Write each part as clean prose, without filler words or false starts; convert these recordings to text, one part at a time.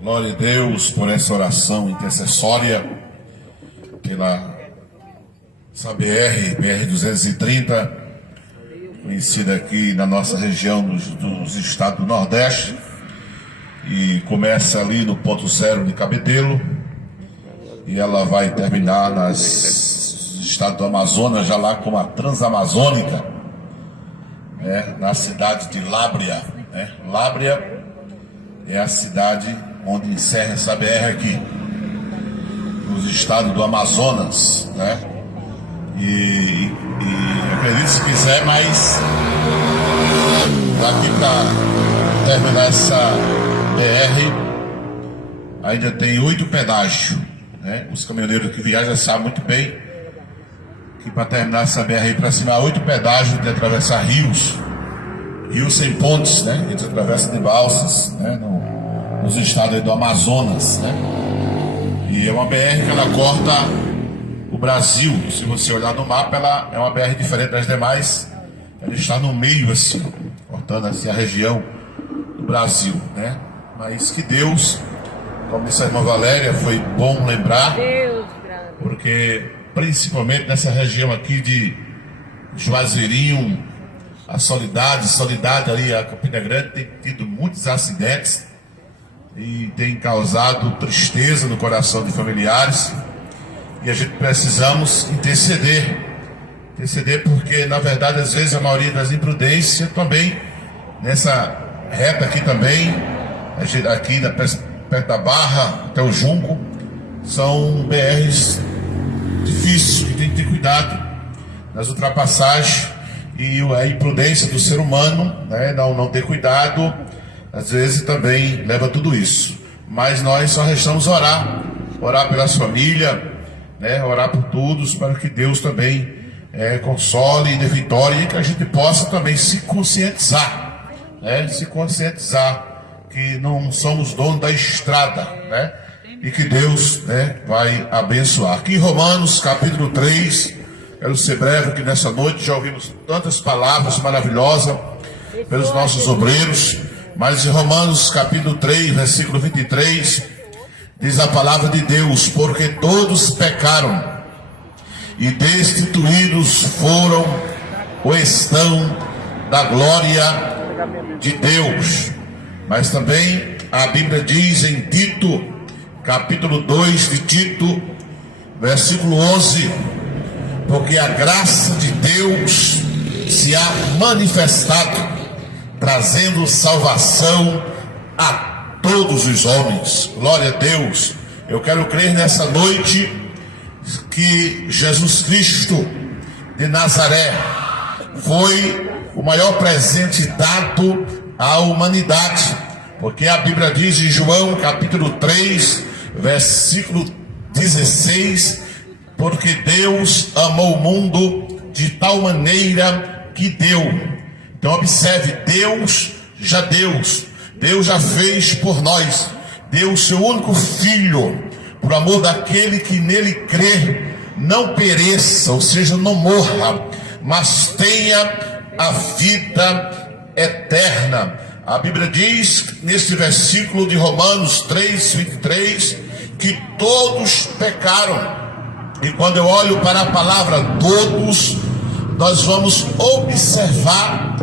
Glória a Deus por essa oração intercessória pela essa BR 230, conhecida aqui na nossa região dos estados do Nordeste, e começa ali no ponto zero de Cabedelo e ela vai terminar nos estados do Amazonas, já lá com a Transamazônica, na cidade de Lábrea. Lábrea é a cidade onde encerra essa BR aqui, nos estados do Amazonas, E acredite se quiser, mas daqui para terminar essa BR ainda tem 8 pedágios, Os caminhoneiros que viajam sabem muito bem que para terminar essa BR para cima, 8 pedágios de atravessar rios sem pontes, A gente atravessa de balsas, nos estados do Amazonas, E é uma BR que ela corta o Brasil. Se você olhar no mapa, ela é uma BR diferente das demais. Ela está no meio, assim, cortando assim a região do Brasil, Mas que Deus, como disse a irmã Valéria, foi bom lembrar, porque principalmente nessa região aqui de Juazeirinho, a Soledade ali, a Campina Grande, tem tido muitos acidentes e tem causado tristeza no coração de familiares. E a gente precisamos interceder porque, na verdade, às vezes a maioria das imprudências também, nessa reta aqui também, aqui perto da Barra até o Junco, são BRs difíceis, que tem que ter cuidado nas ultrapassagens, e a imprudência do ser humano, não ter cuidado, às vezes também leva a tudo isso. Mas nós só restamos orar pelas famílias, orar por todos, para que Deus também console e dê vitória, e que a gente possa também se conscientizar, que não somos donos da estrada, e que Deus vai abençoar. Aqui em Romanos capítulo 3, quero ser breve, que nessa noite já ouvimos tantas palavras maravilhosas pelos nossos obreiros, mas em Romanos capítulo 3, versículo 23, diz a palavra de Deus: porque todos pecaram e destituídos foram ou estão da glória de Deus. Mas também a Bíblia diz em Tito, capítulo 2 de Tito, versículo 11: porque a graça de Deus se há manifestado, trazendo salvação a todos os homens. Glória a Deus. Eu quero crer nessa noite que Jesus Cristo de Nazaré foi o maior presente dado à humanidade, porque a Bíblia diz em João capítulo 3, versículo 16: porque Deus amou o mundo de tal maneira que deu. Então observe, Deus já fez por nós, deu o seu único Filho, por amor daquele que nele crê, não pereça, ou seja, não morra, mas tenha a vida eterna. A Bíblia diz, neste versículo de Romanos 3, 23, que todos pecaram. E quando eu olho para a palavra todos, nós vamos observar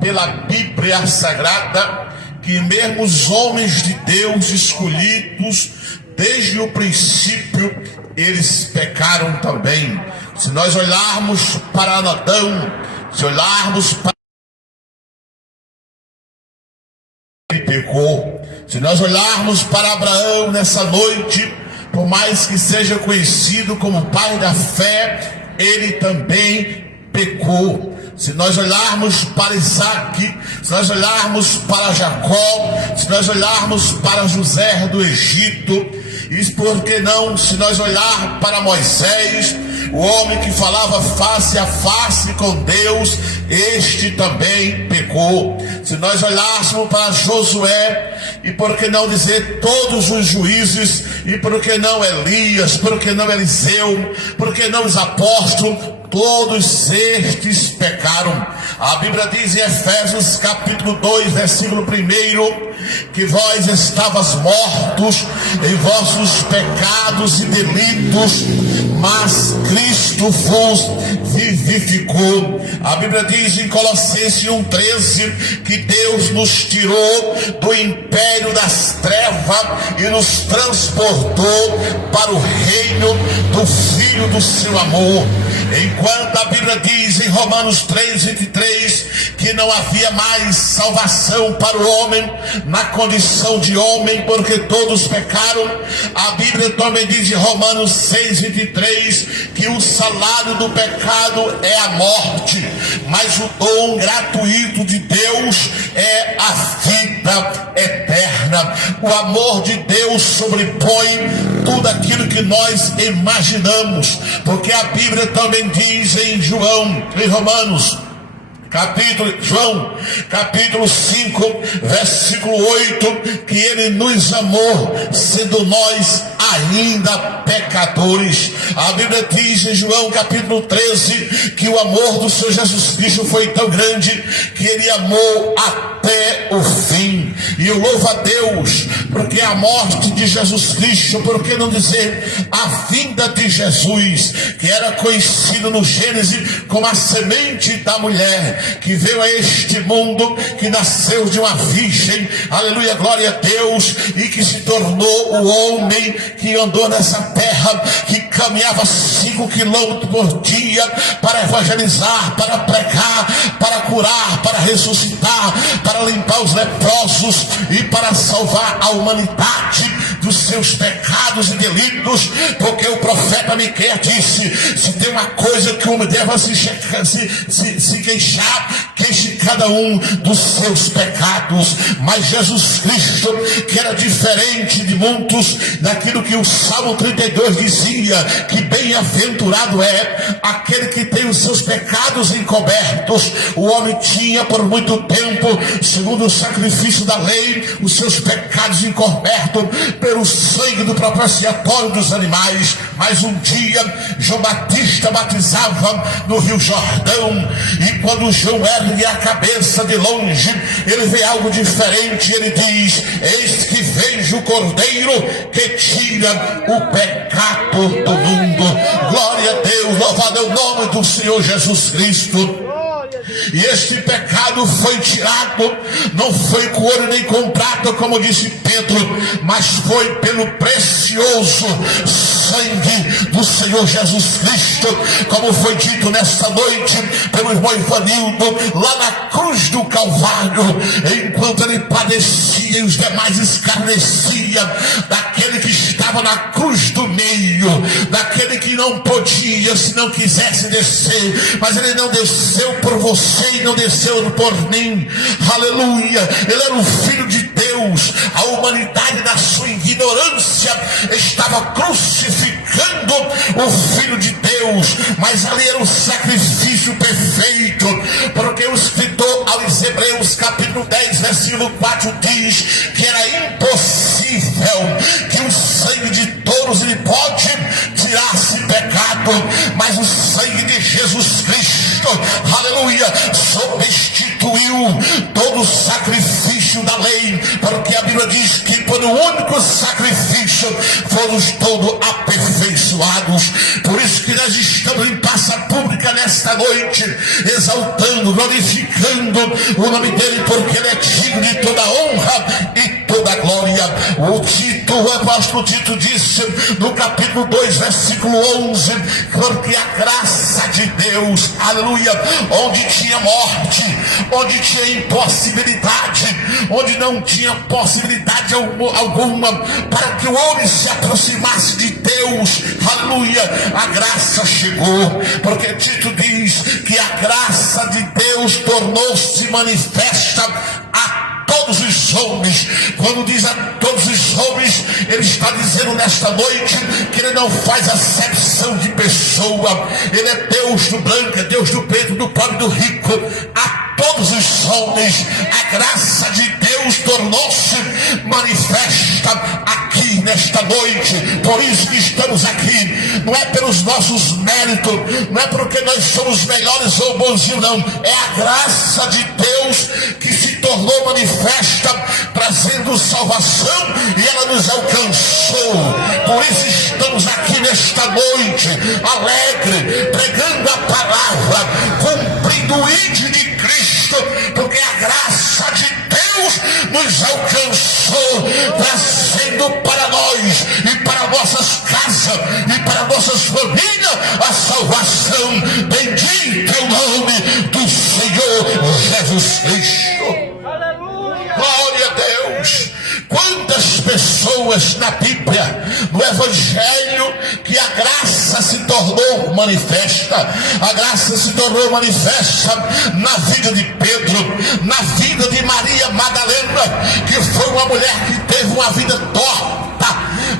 pela Bíblia Sagrada que mesmo os homens de Deus escolhidos desde o princípio, eles pecaram também. Se nós olharmos para Adão, se olharmos para ele pecou. Se nós olharmos para Abraão nessa noite, por mais que seja conhecido como pai da fé, ele também pecou. Se nós olharmos para Isaac, se nós olharmos para Jacó, se nós olharmos para José do Egito, e por que não, se nós olhar para Moisés, o homem que falava face a face com Deus, este também pecou. Se nós olhássemos para Josué, e por que não dizer todos os juízes, e por que não Elias, por que não Eliseu, por que não os apóstolos, todos estes pecaram. A Bíblia diz em Efésios capítulo 2, versículo 1, que vós estavas mortos em vossos pecados e delitos, mas Cristo vos vivificou. A Bíblia diz em Colossenses 1,13 que Deus nos tirou do império das trevas e nos transportou para o reino do Filho do seu amor. Enquanto a Bíblia diz em Romanos 3,23 que não havia mais salvação para o homem na condição de homem, porque todos pecaram, a Bíblia também diz em Romanos 6,23 que o salário do pecado é a morte, mas o dom gratuito de Deus é a vida eterna. O amor de Deus sobrepõe tudo aquilo que nós imaginamos, porque a Bíblia também diz em Romanos capítulo 5, versículo 8, que ele nos amou, sendo nós ainda pecadores. A Bíblia diz em João capítulo 13, que o amor do Senhor Jesus Cristo foi tão grande, que ele amou até o fim. E eu louvo a Deus, porque a morte de Jesus Cristo, por que não dizer a vinda de Jesus, que era conhecido no Gênesis como a semente da mulher, que veio a este mundo, que nasceu de uma virgem, aleluia, glória a Deus, e que se tornou o homem que andou nessa terra, que caminhava 5 quilômetros por dia para evangelizar, para pregar, para curar, para ressuscitar, para limpar os leprosos e para salvar a humanidade dos seus pecados e delitos, porque o profeta Miqueias disse: se tem uma coisa que o homem deve se queixar, queixe cada um dos seus pecados. Mas Jesus Cristo, que era diferente de muitos, daquilo que o Salmo 32 dizia, que bem-aventurado é aquele que tem os seus pecados encobertos. O homem tinha por muito tempo, segundo o sacrifício da lei, os seus pecados encobertos pelo sangue do propiciatório dos animais. Mas um dia João Batista batizava no Rio Jordão, e quando João ergue a cabeça de longe, ele vê algo diferente. Ele diz: eis que vejo o Cordeiro que tira o pecado do mundo. Glória a Deus, louvado é o nome do Senhor Jesus Cristo. E este pecado foi tirado, não foi com ouro nem com prata, como disse Pedro, mas foi pelo precioso sangue do Senhor Jesus Cristo, como foi dito nesta noite pelo irmão Ivanildo, lá na cruz do Calvário, enquanto ele padecia e os demais escarneciam daquele que estava na cruz do meio, daquele que não podia, se não quisesse descer, mas ele não desceu por você e não desceu por mim, aleluia. Ele era o Filho de Deus. A humanidade, na sua ignorância, estava crucificando o Filho de Deus, mas ali era um sacrifício perfeito, porque o escritor aos Hebreus capítulo 10 versículo 4 diz que era impossível que o sangue de touros e de bode tirasse pecado, mas o sangue de Jesus Cristo, aleluia, substituiu todo o sacrifício da lei, porque a Bíblia diz que por um único sacrifício fomos todos aperfeiçoados. Por isso que nós estamos em praça pública nesta noite, exaltando, glorificando o nome dele, porque ele é digno de toda honra e toda glória. O apóstolo Tito disse no capítulo 2 versículo 11, porque a graça de Deus, aleluia, onde tinha morte, onde tinha impossibilidade, onde não tinha possibilidade alguma para que o homem se aproximasse de Deus, aleluia, a graça chegou, porque Tito diz que a graça de Deus tornou-se manifesta a todos os homens. Quando diz a todos os homens, ele está dizendo nesta noite que ele não faz acepção de pessoa. Ele é Deus do branco, é Deus do preto, do pobre, do rico. A todos os homens a graça de Deus tornou-se manifesta aqui nesta noite, por isso que estamos aqui. Não é pelos nossos méritos, não é porque nós somos melhores ou bonzinhos, não. É a graça de Deus que se tornou manifesta, trazendo salvação, e ela nos alcançou. Por isso estamos aqui nesta noite, alegre, pregando a palavra, cumprindo o ídolo de Cristo, porque a graça de Deus nos alcançou, trazendo para nós e para nossas casas e para nossas famílias a salvação. Bendito é o nome do Senhor Jesus Cristo. Glória a Deus. Quantas pessoas na Bíblia, no Evangelho, que a graça se tornou manifesta. A graça se tornou manifesta na vida de Pedro, na vida de Maria Madalena, que foi uma mulher que teve uma vida torta,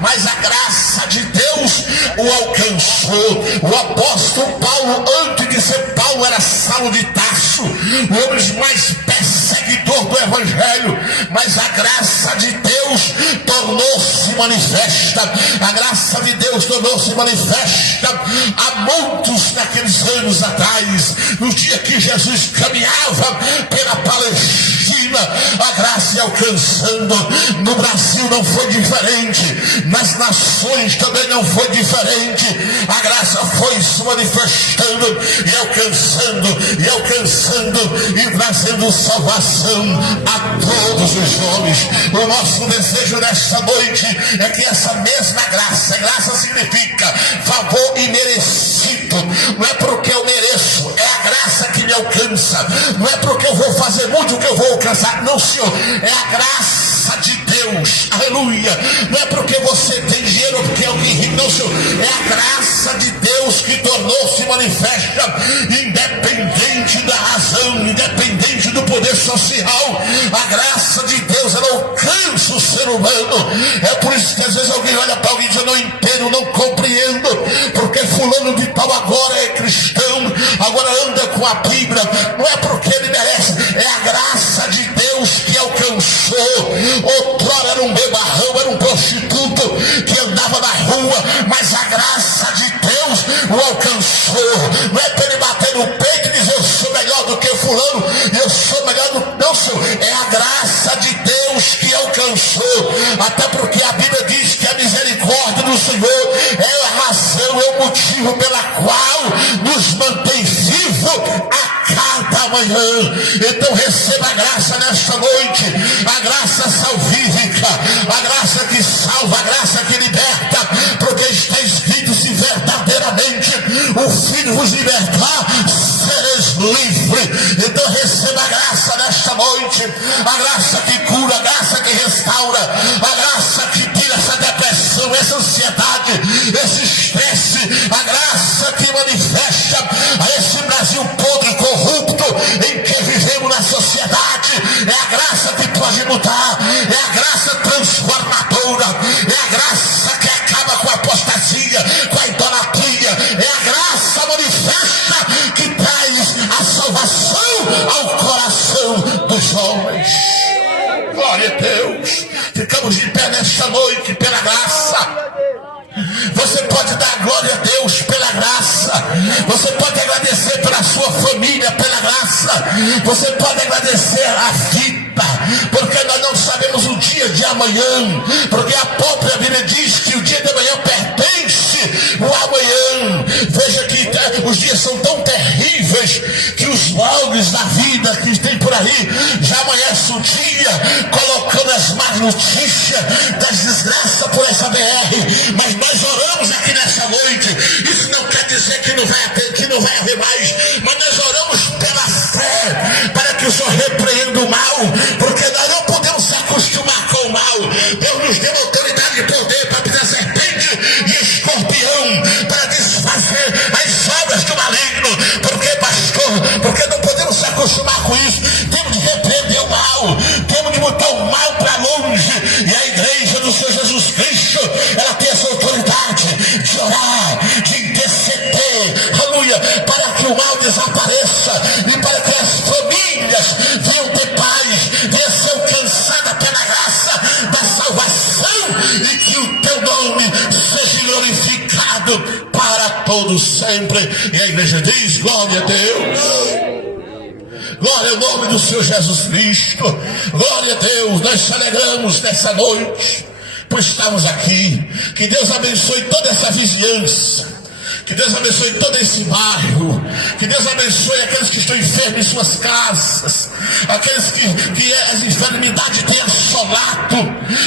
mas a graça de Deus o alcançou. O apóstolo Paulo, antes de ser Paulo, era Saulo de Tarso, o homem mais perseguidor do Evangelho, mas a graça de Deus tornou-se manifesta. A graça de Deus tornou-se manifesta há muitos naqueles anos atrás, no dia que Jesus caminhava pela Palestina, a graça ia alcançando. No Brasil não foi diferente, nas nações também não foi diferente. A graça foi se manifestando e alcançando e alcançando e trazendo salvação a todos os homens. O nosso desejo nesta noite é que essa mesma graça, graça significa favor imerecido, não é porque eu mereço, é a graça que me alcança, não é porque eu vou fazer muito que eu vou alcançar, não, Senhor, é a graça de Deus, aleluia. Não é porque você tem dinheiro, porque é alguém rico, não, Senhor, é a graça de Deus que tornou-se manifesta, independente da razão, independente do poder social. A graça de Deus, ela alcança o ser humano. É por isso que às vezes alguém olha para alguém e diz: eu não entendo, não compreendo, porque fulano de tal agora é cristão, agora anda com a Bíblia. Não é porque ele merece, é a graça de Deus que alcançou. Outrora era um bebarrão, era um prostituto que andava na rua, mas a graça de Deus o alcançou. Não é para ele bater no peito e dizer: eu sou melhor do que fulano, eu sou melhor do... Não, Senhor, é a graça de Deus que alcançou. Até porque a Bíblia diz que a misericórdia do Senhor é a razão, é o motivo pela qual nos mantém vivo a cada manhã. Então receba a graça nesta noite, a graça salvífica, a graça que salva, a graça que liberta, porque está escrito: se verdadeiramente o Filho vos libertar, sereis livre. Então receba a graça nesta noite, a graça que cura, a graça que restaura, a graça que tira essa depressão, essa ansiedade, esse estresse, a graça que manifesta a esse Brasil podre, corrupto em que vivemos na sociedade. É a graça que pode mudar, é a graça transformadora, é a graça que acaba com a apostasia, com a idolatria, é a graça manifesta que traz a salvação ao coração dos homens. Glória a Deus. Ficamos de pé nesta noite pela graça. Você pode dar glória a Deus pela graça. Você pode agradecer pela sua família pela graça. Você pode agradecer a vida, porque nós não sabemos o dia de amanhã, porque a própria Bíblia diz que o dia de amanhã pertence ao amanhã. Veja que os dias são tão terríveis que os males da vida que tem por aí já amanhece o dia colocando as más notícias das desgraças por essa BR. Mas nós oramos aqui nessa noite. Isso não quer dizer que não vai haver mais, mas nós oramos pela fé, para que o Senhor repreenda o mal, porque nós não podemos se acostumar com o mal. Deus nos deu autoridade e poder para pisar serpente e escorpião, para desfazer as obras do maligno. Porque, pastor, porque não podemos se acostumar com isso. Temos de repreender o mal, temos de botar o mal para longe. E a igreja do Senhor Jesus Cristo, ela tem essa autoridade de orar, de interceder, aleluia, para que o mal desapareça e para que as famílias venham ter paz, venham ser alcançadas pela graça da salvação, e que o todos sempre. E a igreja diz: glória a Deus. Glória ao nome do Senhor Jesus Cristo. Glória a Deus. Nós te alegramos nessa noite, pois estamos aqui. Que Deus abençoe toda essa vizinhança. Que Deus abençoe todo esse bairro. Que Deus abençoe aqueles que estão enfermos em suas casas. Aqueles que as enfermidades têm assolado,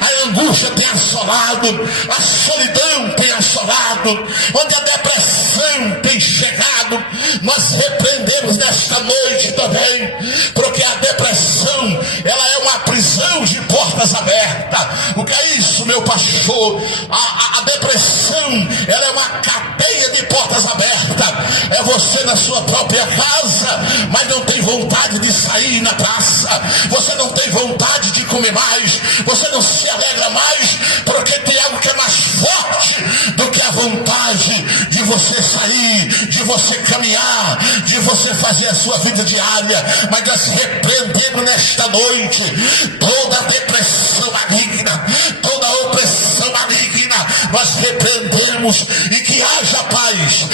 a angústia tem assolado, a solidão tem assolado, onde a depressão tem chegado. Nós repreendemos nesta noite também, porque a depressão, ela é uma prisão de portas abertas. O que é isso, meu pastor? A depressão, ela é uma cadeia de portas abertas. É você na sua própria casa, mas não tem vontade de sair na praça. Você não tem vontade de comer mais. Você não se alegra mais, porque tem algo que é mais forte do que a vontade de você sair, de você caminhar, de você fazer a sua vida diária. Mas nós repreendemos nesta noite toda a depressão maligna, toda a opressão maligna. Nós repreendemos, e que haja paz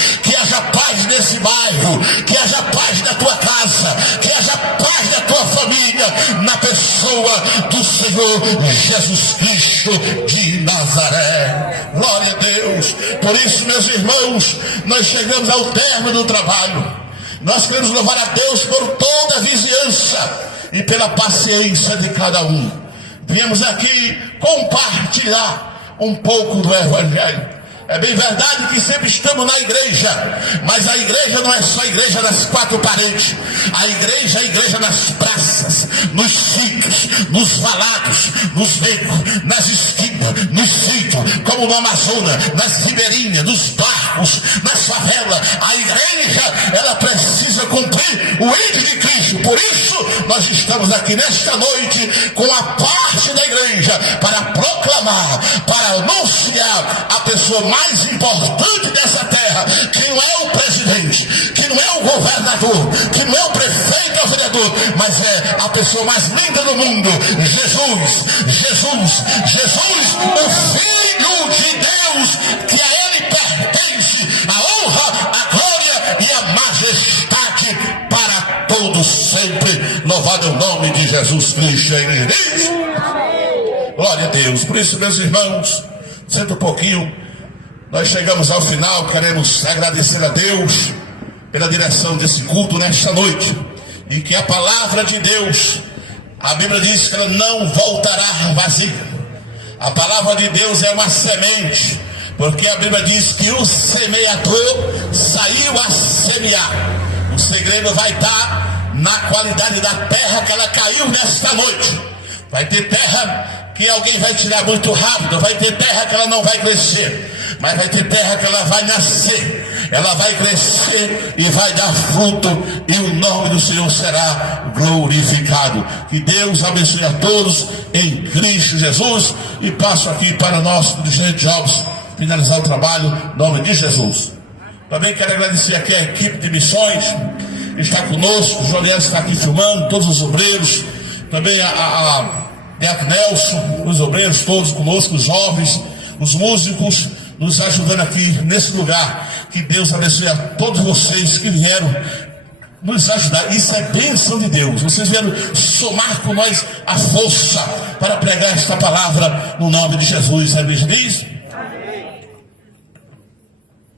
nesse bairro, que haja paz na tua casa, que haja paz na tua família, na pessoa do Senhor Jesus Cristo de Nazaré. Glória a Deus. Por isso, meus irmãos, nós chegamos ao término do trabalho. Nós queremos louvar a Deus por toda a vizinhança e pela paciência de cada um. Viemos aqui compartilhar um pouco do Evangelho. É bem verdade que sempre estamos na igreja, mas a igreja não é só a igreja das quatro paredes. A igreja é a igreja nas praças, nos sítios, nos valados, nos becos, nas esquinas, nos sítios, como no Amazonas, nas ribeirinhas, nos barcos, nas favelas. A igreja, ela precisa cumprir o índio de Cristo. Por isso, nós estamos aqui nesta noite com a parte da igreja para proclamar, para anunciar a pessoa mais importante dessa terra, que não é o presidente, que não é o governador, que não é o prefeito ou vereador, mas é a pessoa mais linda do mundo, Jesus, o Filho de Deus, que a Ele pertence a honra, a glória e a majestade para todos sempre. Louvado é o nome de Jesus Cristo. Glória a Deus. Por isso, meus irmãos, senta um pouquinho. Nós chegamos ao final, queremos agradecer a Deus pela direção desse culto nesta noite. E que a palavra de Deus, a Bíblia diz que ela não voltará vazia. A palavra de Deus é uma semente, porque a Bíblia diz que o semeador saiu a semear. O segredo vai estar na qualidade da terra que ela caiu nesta noite. Vai ter terra que alguém vai tirar muito rápido, vai ter terra que ela não vai crescer, mas vai ter terra que ela vai nascer, ela vai crescer e vai dar fruto, e o nome do Senhor será glorificado. Que Deus abençoe a todos em Cristo Jesus. E passo aqui para nosso dirigente Jobs finalizar o trabalho, em nome de Jesus. Também quero agradecer aqui a equipe de missões que está conosco. O Joliel está aqui filmando, todos os obreiros, também a Beato Nelson, os obreiros todos conosco, os jovens, os músicos, nos ajudando aqui nesse lugar. Que Deus abençoe a todos vocês que vieram nos ajudar. Isso é bênção de Deus. Vocês vieram somar com nós a força para pregar esta palavra no nome de Jesus. A Bíblia diz